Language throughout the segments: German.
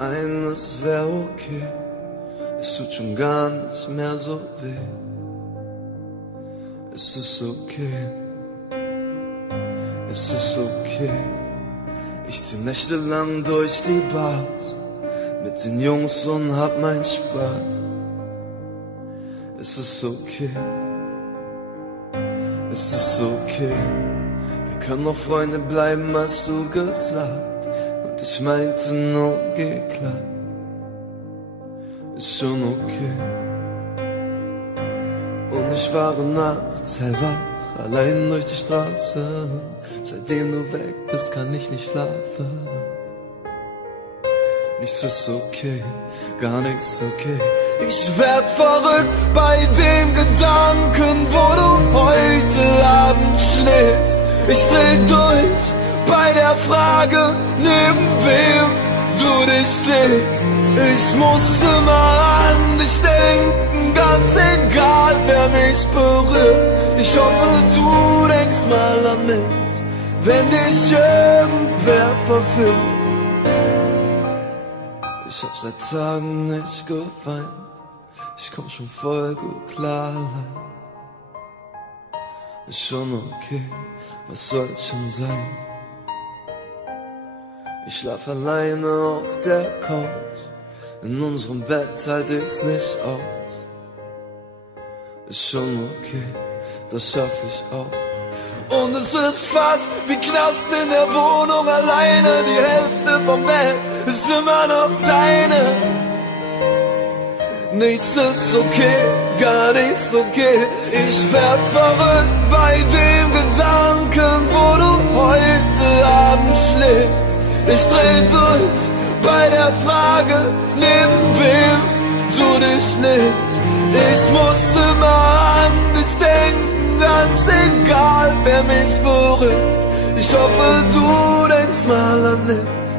ein, es wär okay. Es tut schon gar nicht mehr so weh. Es ist okay. Es ist okay. Ich zieh nächtelang durch die Bars mit den Jungs und hab meinen Spaß. Es ist okay. Es ist okay. Wir können noch Freunde bleiben, hast du gesagt. Und ich meinte nur, geh klar. Ist schon okay. Und ich war nachts hellwach, allein durch die Straße. Seitdem du weg bist, kann ich nicht schlafen. Nichts ist okay, gar nichts okay. Ich werd verrückt bei dem Gedanken, wo du heute Abend schläfst. Ich dreh durch bei der Frage, neben wem du dich legst. Ich muss immer an dich denken, ganz egal wer mich berührt. Ich hoffe, du denkst mal an mich, wenn dich irgendwer verführt. Ich hab seit Tagen nicht geweint, ich komm schon voll gut klar. Ist schon okay, was soll's schon sein? Ich schlaf alleine auf der Couch, in unserem Bett halt ich's nicht aus. Ist schon okay, das schaff ich auch. Und es ist fast wie Knast in der Wohnung alleine. Die Hälfte vom Bett ist immer noch deine. Nichts ist okay, gar nichts okay. Ich werd verrückt bei dem Gedanken, wo du heute Abend schläfst. Ich dreh durch bei der Frage, neben wem du dich legst. Ich muss immer an dich denken, ganz egal wer mich berührt. Ich hoffe, du denkst mal an mich,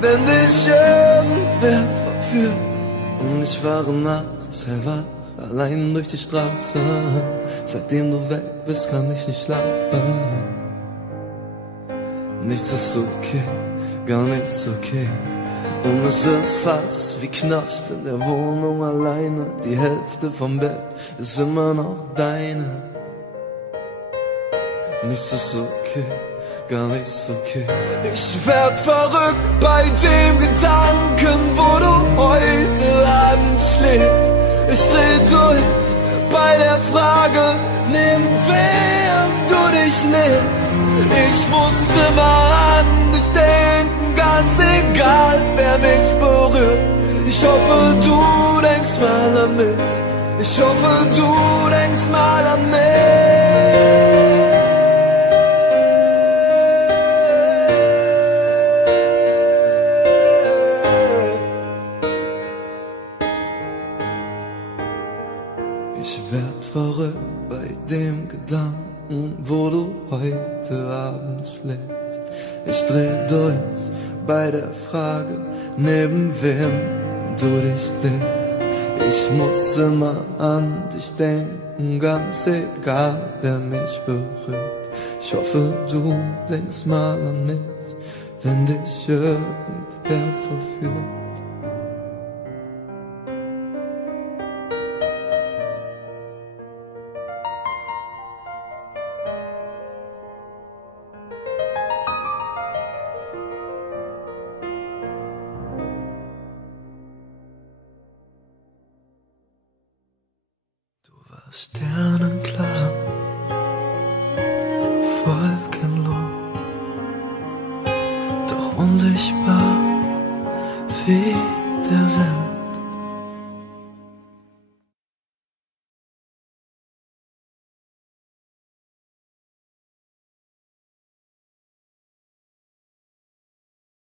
wenn dich irgendwer verführt. Und ich war nachts hellwach, allein durch die Straße. Seitdem du weg bist, kann ich nicht schlafen. Nichts ist okay, gar nichts okay. Und es ist fast wie Knast in der Wohnung alleine. Die Hälfte vom Bett ist immer noch deine. Nichts ist okay, gar nichts okay. Ich werd verrückt bei dem Gedanken, wo du heute Abend schläfst. Ich dreh durch bei der Frage, neben wem du dich legst. Ich muss immer an dich denken, ganz egal wer mich berührt. Ich hoffe, du denkst mal an mich. Ich hoffe, du denkst mal an mich. Ich werd verrückt bei dem Gedanken, wo du heute Abend schläfst. Ich dreh durch bei der Frage, neben wem du dich legst. Ich muss immer an dich denken, ganz egal wer mich berührt. Ich hoffe, du denkst mal an mich, wenn dich irgendwer verführt. Sternenklar, wolkenlos, doch unsichtbar wie